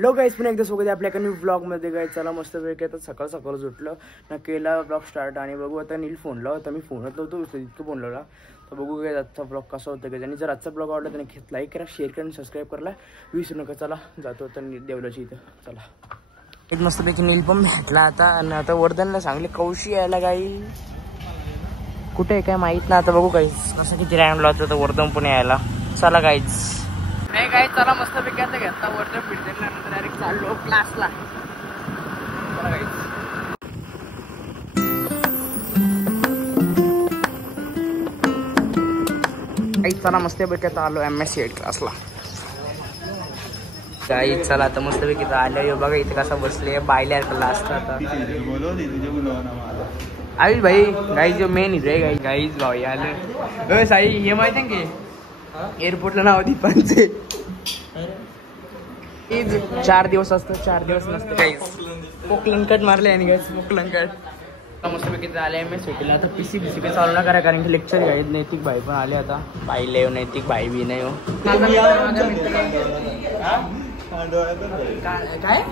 Hello guys, पुन्हा एकदा सोबत आपल्या एका ब्लॉग मध्ये गाईज. चला मस्त वेळ आता सकाळ सकाळ उठलं ना, केला ब्लॉग स्टार्ट आणि बघू आता नील फोन लाव. तर मी फोनच लावतो इतकं फोन लावला. तर बघू काय आजचा ब्लॉग कसा होता गाईज. आणि जर आजचा ब्लॉग आवडला तर नक्कीच लाईक करा, शेअर करा आणि सबस्क्राईब करायला विसरू नका. चला जातो आता देवलाची इथं. चला एक मस्तपैकी नील पण भेटला आता. आणि आता वर्धनला सांगले कौशी यायला गाई कुठे आहे काय माहित ना. आता बघू गाईज कसं किती टाइम लावतो तर वर्धन पण यायला. चला गाईज नाही काय, चला मस्त पैकी आता घेतला वर्धन फिरल्यानंतर डायरेक्ट चाललो क्लासला. चला गाईज चला मस्त पैकी आता आलो MSc क्लासला. गाईज चला आता मस्त पैकी आलो. बघा इथे कसा बसले बायल्या क्लासला. आता आयुष भाई गाईज जो मेन इथे गाईज भाई आले. साई हे माहिती आहे की एअरपोर्टला नाव दीपांचे 4 दिवस असतं, 4 दिवस नसतं गाईज. पोकलंकट मारले आणि गाईज पोकलंकट मस्तपैकी झाले. मी सुटीला आता पीसी पे चालू ना करा, कारण की लेक्चर घ्यायच. नैतिक भाई पण आले आता. पाहिले नैतिक भाई बी नाही हो काय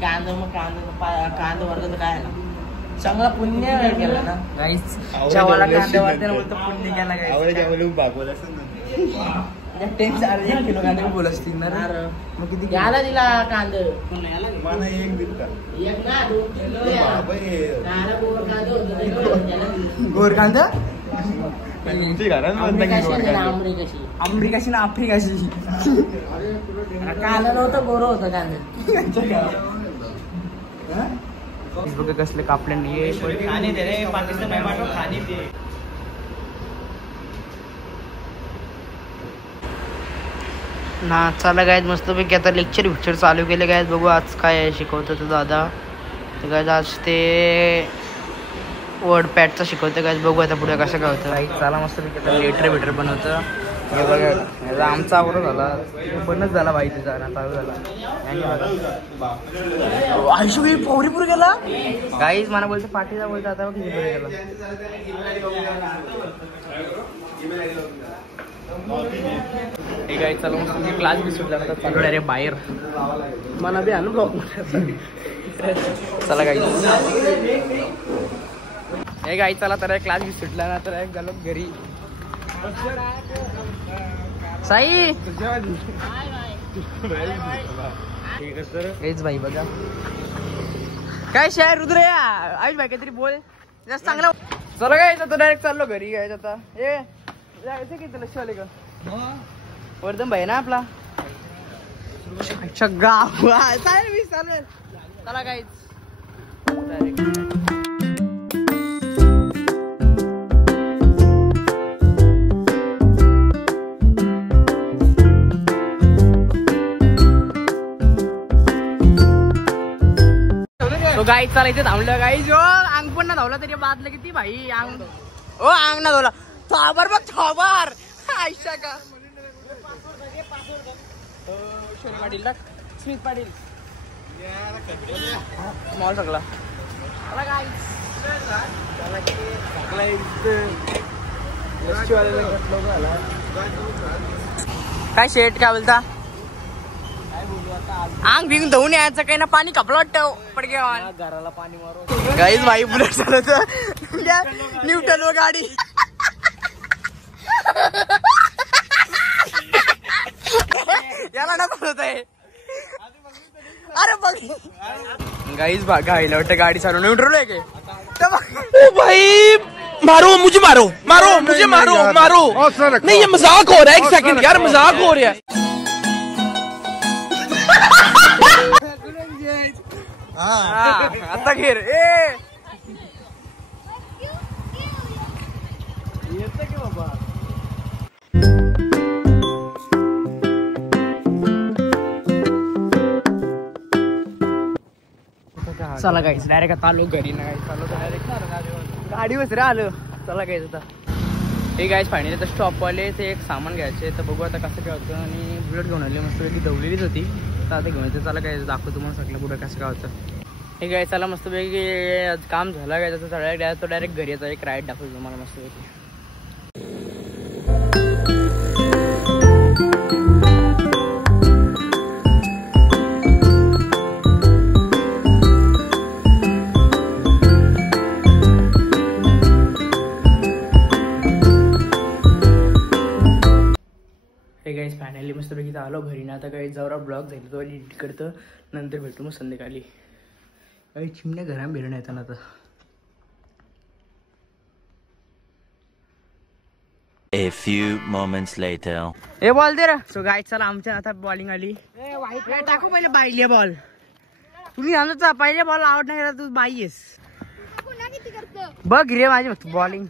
कांदा वर्ग काय चांगला पुण्य गेला ना गाईस. जेवायला कांदा वाटते बोलतो पुण्य गेला गाईस. 1 किलो कांदे बोल असतील ना. मग किती याला दिला कांदा गोर कांदा आमरी कशी ना आफ्री कशी कांदा नव्हतं गोर होतं कांदा. बघा कसले कापले खाणे दे रे पाकिस्तान खाणे दे ना. चला गायज मस्तपैकी आता लेक्चर चालू केले गायज. बघू आज काय शिकवतं तो दादा. तर गायज आज ते वर्ड पॅडचं शिकवतं गायज. बघू आता पुढे कसं काय होतं गाईज. चला मस्तपैकी आता लेटर बनवतं. हे बघा आमचा आवडत झाला बनच झाला बाई तिचा चालू झाला. आयुष्य पौरीपूर गेला गाईज. मला बोलतो पाठीचा बोलतो आता किती पुढे गेला. ठीक आहे चला मस्त क्लास बी सुटला चालू डायरेक्ट बाहेर. मला बी आणू ब्लॉग. चला गाईज हे गाई चला तर क्लास बी सुटला ना, तर गेलो घरी. साई हेच भाई बघा काय शहर रुद्र या आयुष भाई काहीतरी बोल जास्त चांगला. चला काय तो डायरेक्ट चाललो घरी. काय आता हे जायचं की तुला शिवाले का वर्धन भाई ना आपला गाव चालेल चालेल. चला काहीच तो गाई चालायचं धावलं गाई. जो अंग पण ना धावला तरी बादलं किती भाई अंग. ओ अंग ना धावला थांबर बघ थांबर आयशा का शनी पाटील टाक स्मित पाटील मॉल सगळा. काय शेट काय बोलता आंग भिंग धुवून यायचं काही ना. पाणी कपला वाटतं पडके घराला पाणी मारू गाईज. भाई बुलेट चालवत न्यूटन व गाडी. याला ना चालवत आहे. अरे बघ गाईज गाईला वाटतं गाडी चालवून न्यूट्रल आहे के भाई. मारो मुझे मारो मारो मुझे मारो मारो. नहीं ये मजाक हो रहा है. 1 सेकंड यार मजाक हो रहा है. आता घेर ए बाबा. चला गाईस डायरेक्ट आता आलो घरी ना. गाईस चाललो डायरेक्ट गाडीवर आलो. चला गाईस आता हे गाईस फायनली आता स्टॉपवाले ते एक सामान घ्यायचे. तर बघू आता कसं काय होतं. आणि बुलेट घेऊन आली मस्तपैकी दवलेलीच होती. तर आता घेऊन येते. चला काय दाखवतो तुम्हाला सगळं पुढे कसं काय होतं. हे गाय चला मस्तपैकी काम झालं काय त्याचं. तो डायरेक्ट घरी येतो. एक राईड दाखवतो तुम्हाला मस्तपैकी. आलो घरी ना, आता काही जवळ ब्लॉग झाली तो एडिट करतं, नंतर भेटू मग संध्याकाळी. काही चिमण्या घरा बिरणं येतात ना आता. A few moments later. ए बॉल दे रे. सो गाय चला आमच्या आता बॉलिंग आली. टाकू पहिले बाईले बॉल. तुम्ही आमचा पहिले बॉल आउट नाही केला तू बाई आहेस. बघ रे माझी बॉलिंग.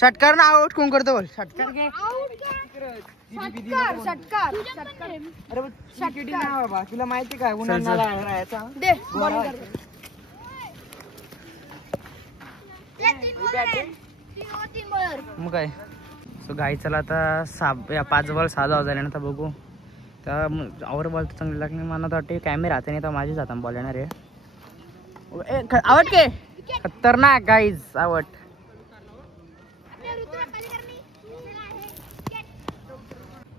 षटकार ना आउट कोण करतो बोल. षटकार घे. बाबा तुला माहिती काय दे मग काय. सो गाई चला आता 5 बॉल 6 धावा झाले ना. आता बघू त्या आवर बॉल तर चांगली लागली मला तर वाटते कॅमेरा राहते नाही तर माझीच हातात बॉल येणार आहे. आवट के खतरनाक गाईज आवट.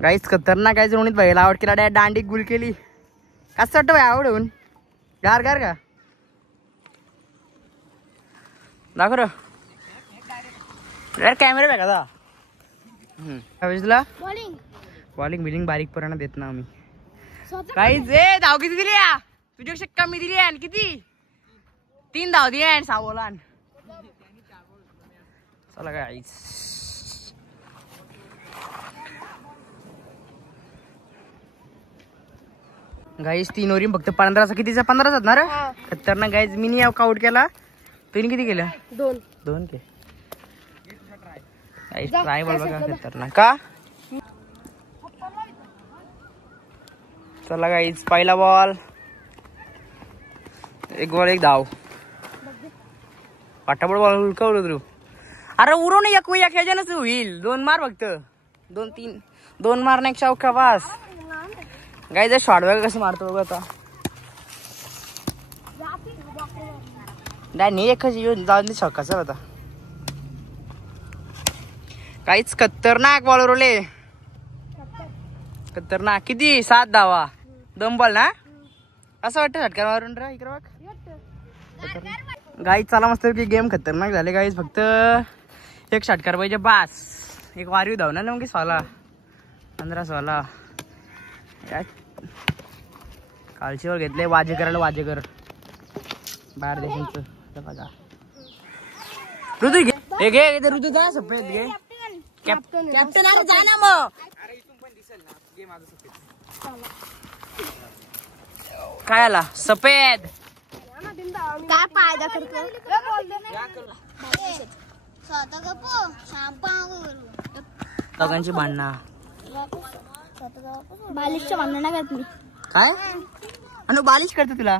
गाईज खतरनाक गाईज. रोहित भाईला आवड केला दांडी गुल केली. कसं वाटतं भाई आवडून गार गार का दाखव रे यार कॅमेरा बघा दा. तुला बॉलिंग बिलिंग बारीक पर्यंत देत ना आम्ही. काहीच ए धाव किती दिली तुझ्यापेक्षा कमी दिली आहे किती 3 धाव दिली आहे 6 बॉलान. चला गाईज गाईज 3 ओव्हरी फक्त 15 कितीचा 15 ना रे. खतरनाक गाईज. मिनी आउट केला तुम्ही किती केलं 2 के. ट्राय बॉल बघा खतरनाक का. चला गाईज पहिला बॉल 1 बॉल 1 धाव. पाटापट बॉल उलकवलं तू. अरे उरो नाही एक ह्याच्यानंच होईल. 2 मार फक्त 2 मारणे एक चौका पास. गाईज शॉर्ट बघा कसं मारतो बघा आता. नाही एकच येऊन जाऊन दे चौका. चल आता काहीच खतरनाक बॉल रोले. खतरनाक किती 7 धावा 2 बॉल ना. असं वाटतं षटकार मारून रा इकडे बघ. गाईज चला मस्त की गेम खतरनाक झाले गाईज. फक्त एक षटकार पाहिजे बास. एक वारीव धाव ना मग 16 15 कालचीवर घेतले वाजेकराला वाजेकर बाहेर देशांचं बघा. ऋतू घे घे ऋतू जा सफेद घे. कॅप्टन अरे जा ना मग. काय आला सफेद काय फायदा करतो दोघांची भांडणं बालिशच्या भांडणं घातली काय अनु बालिश करते तुला.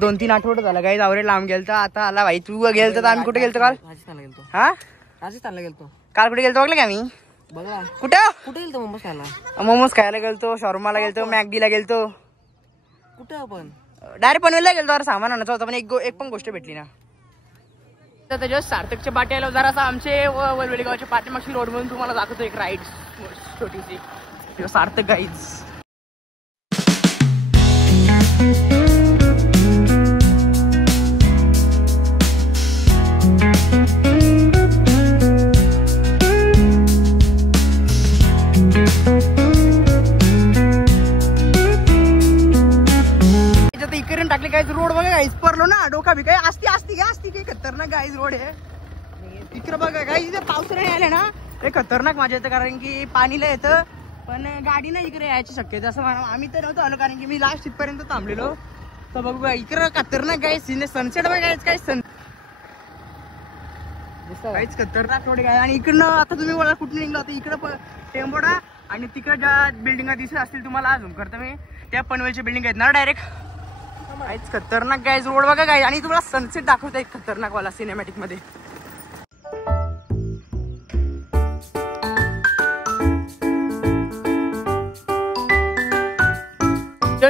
2-3 आठवडे झाला काही आवरे लांब गेलता. आता आला भाई तू गेलता तर आम्ही कुठे गेलतो काल. राजस्थानला गेलतो. हा राजस्थानला गेलतो काल. कुठे गेलतो बघलं का आम्ही बघा. कुठं गेलतो मोमोज खायला. मोमोज खायला गेलतो. शॉर्माला गेलतो. मॅगडीला गेलतो. कुठं आपण डायरेक्ट पनवेलला गेलतो. अरे सामान आणायचं होतं पण एक पण गोष्ट भेटली ना. तर जस्ट सार्थकच्या पाट्याला जरासा आमचे वलवली गावच्या पाठीमागची रोड म्हणून तुम्हाला दाखवतो एक राईड छोटीशी सार्थक गाईज. इकडे टाकले गाईज रोड बघा गाईज. परलो ना डोका बी काय असती काय खतरनाक गाईज रोड आहे इकडे बघा गाईज. इथे पावसाळ्याने आले ना हे खतरनाक मजा येतं कारण की पाणीला येतं पण गाडी ना इकडे यायची शक्यता असं आम्ही तर नव्हतो आलो कारण की मी लास्ट इथपर्यंत थांबलेलो. तर बघू इकडं खतरनाक गाईज सनसेट बघा गाईज. काय काहीच खतरनाक रोड आहे. आणि इकडनं आता तुम्ही मला कुठून निघला होता इकडं टेंबोडा आणि तिकडे ज्या बिल्डिंगा दिसत असतील तुम्हाला झूम करतो मी त्या पनवेलच्या बिल्डिंग आहेत ना डायरेक्ट. काहीच खतरनाक गाईज रोड बघा गाईज. आणि तुम्हाला सनसेट दाखवतो एक खतरनाक वाला सिनेमॅटिक मध्ये.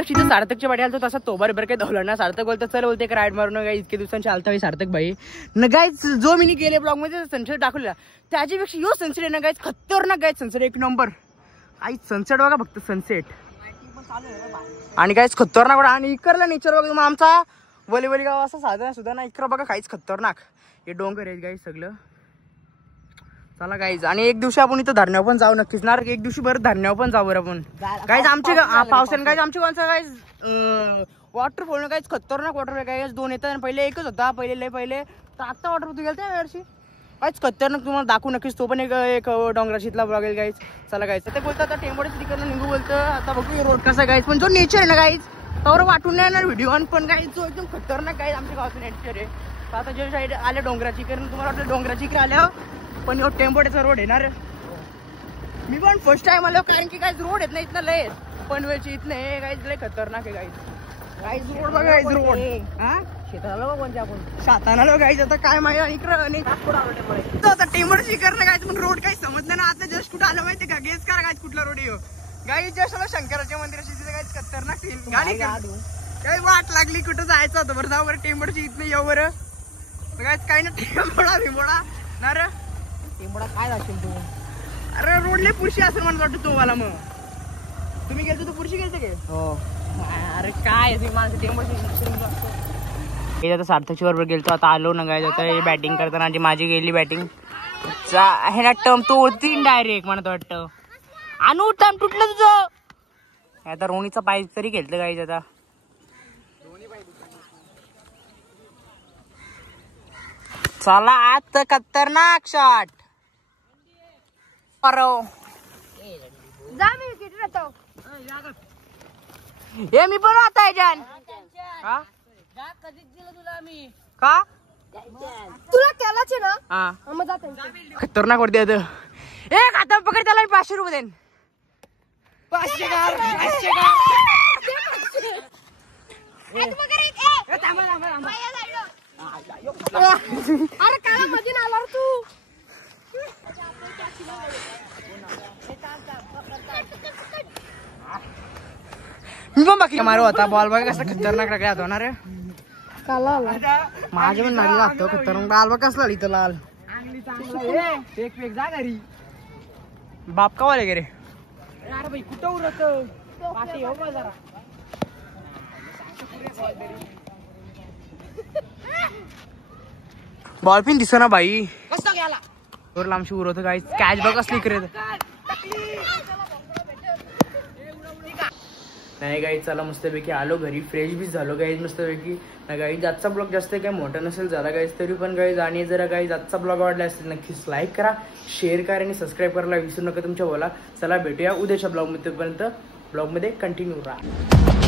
तिथे सार्थकच्या पाठी आलो तसा तो बरोबर काही धावला ना. सार्थक बोलतो चल बोलते एक राईड मारून गाईज. इतके दिवसांची आलता सार्थक भाई न गाईज. जो मी गेले ब्लॉग मध्ये सनसेट दाखवलेला त्याच्यापेक्षा यो सनसेट आहे ना गाईज खतरनाक गाईज. Sunset 1 number. काहीच सनसेट बघा फक्त सनसेट आणि काहीच खतरनाक. आणि इकडला नेचर बघा तुम्हाला आमचा वली गाव असं साधा सुद्धा ना. इकडं बघा काहीच खतरनाक. हे डोंगर आहेत गाईज सगळं. चला गाईज आणि एक दिवशी आपण इथं धरण्यावर पण जाऊ नक्कीच ना एक दिवशी बरं धरण्यावर पण जाऊ बरं आपण गाईज आमचे पावसाने गाईज आमचे कोणचा गाईज वॉटरफॉल गाईज खतरनाक वॉटरफॉल गाईज 2 येतात पहिले एकच होता पहिले तर आता वॉटरफॉल गेलता या वर्षी काहीच खतरनाक तुम्हाला दाखवू नक्कीच तो पण एक डोंगराशीतला बघेल गाईज चला गाईज ते बोलतो आता टेंबोडे तिकडनं निघू बोलतं आता बघू रोड कसा गाईज पण जो नेचर आहे ना गाईज त्यावर वाटून नाही येणार व्हिडिओ पण गाईज जो एकदम खतरनाक गाईज आमच्या गावाचं नेचर आहे तर आता जे साईड आले डोंगराची कारण तुम्हाला वाटलं डोंगराची इकडे आल्यावर पण टेंबोड्याचा रोड येणार मी पण फर्स्ट टाइम आलो कारण की काय रोड येत नाही इथनं लय पनवेलची इथनं हे गाईज लय खतरनाक आहे गाईज रोड बघा गाईज रोड हा शाताना गाईज आता काय माहिती इकडं आता टेंबोड्याची करणं गाईज पण रोड काही समजलं ना आता जस्ट कुठं आलं माहिती का गेस करा गाईज कुठला रोड येऊ गाईज जस्ट आलो शंकराच्या मंदिराची तिथे गाईज खतरनाक गाडी काही वाट लागली कुठं जायचं होतं बरं जाऊ बरं टेंबोड्याची इथनं येऊ बरं गाईज काही ना टेंबोडा ना रे टेंबोडा काय जाशील तू अरे रोडले पुरुषी असं म्हणत वाटतं तुम्हाला मग तुम्ही गेलतो तू पुरुषी गेलते का हो अरे काय माणसं टेंबोची आता सार्थकची बरोबर गेलतो आता आलो ना गाईज आता बॅटिंग करताना माझी गेली बॅटिंग हे ना टर्म तो होती डायरेक्ट म्हणत वाटतं आणू टर्म तुटलं तुझं आता रोणीचा पाय तरी घेतलं गाईज आता चला आज खतरनाक शॉट हे मी पण आता आहे जान का तुला केलाच ना हा मग जाते खतरनाक वरती एक आता पकड त्याला 500 रुपये देईन 500 अरे काय मध्ये आला तू मी पण बाकी मारू होता बॉल बघा कसं खतरनाक टाकला होता ना रे काला माझे पण नाली लागतो खतरनाक लाल बघ कसला इथं लाल जा घरी बाप का वाले रे अरे भाई कुठं उरत बॉल पिन दिसना भाई कसं गेला वर लांबशी उरत काय कॅच बघ कसली करत नाही गाईज चला मस्तपैकी आलो घरी फ्रेश बी झालो गाईज मस्तपैकी ना गाईज आजचा ब्लॉग जास्त काय मोठा नसेल झाला गाईज तरी पण गाईज आणि जरा गाईज आजचा ब्लॉग आवडला असेल नक्कीच लाईक करा शेअर करा आणि सबस्क्राईब करायला विसरू नका तुमच्या बोला चला भेटूया उद्याच्या ब्लॉगमध्ये कंटिन्यू राहा.